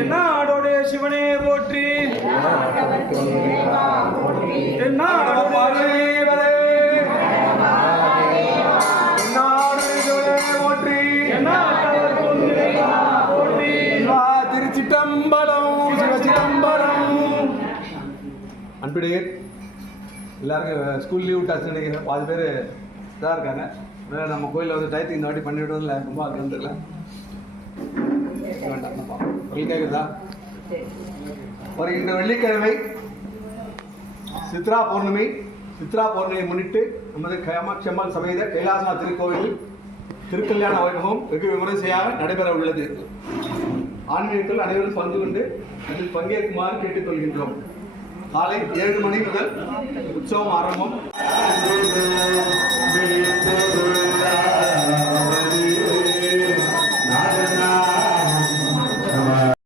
என்னாடோடைய சிவனே போற்றி, திருச்சிட்டம்பலம் சிவச்சிதம்பரம். அன்பிடையே எல்லாருக்கும் ஸ்கூல் லீவ் விட்டாச்சு நினைக்கிறேன். பாதி பேர் இதாக இருக்காங்க. நம்ம கோயிலில் வந்து டயத்துக்கு இந்த வாட்டி பண்ணி விடுறதில்ல, ரொம்ப அது வந்துடல. கேட்குதா? வருகின்ற வெள்ளிக்கிழமை சித்ரா பௌர்ணமி. சித்ரா பௌர்ணமியை முன்னிட்டு நமது காமாட்சி அம்மன் சமேத கைலாசா திருக்கோயிலில் திருக்கல்யாண வைபவம் வெகு விமரிசையாக நடைபெற உள்ளது. ஆன்மீகத்தில் அனைவரும் பங்கு கொண்டு அதில் பங்கேற்குமாறு கேட்டுக்கொள்கின்றோம். காலை 7 மணி முதல் உற்சவம் ஆரம்பம்.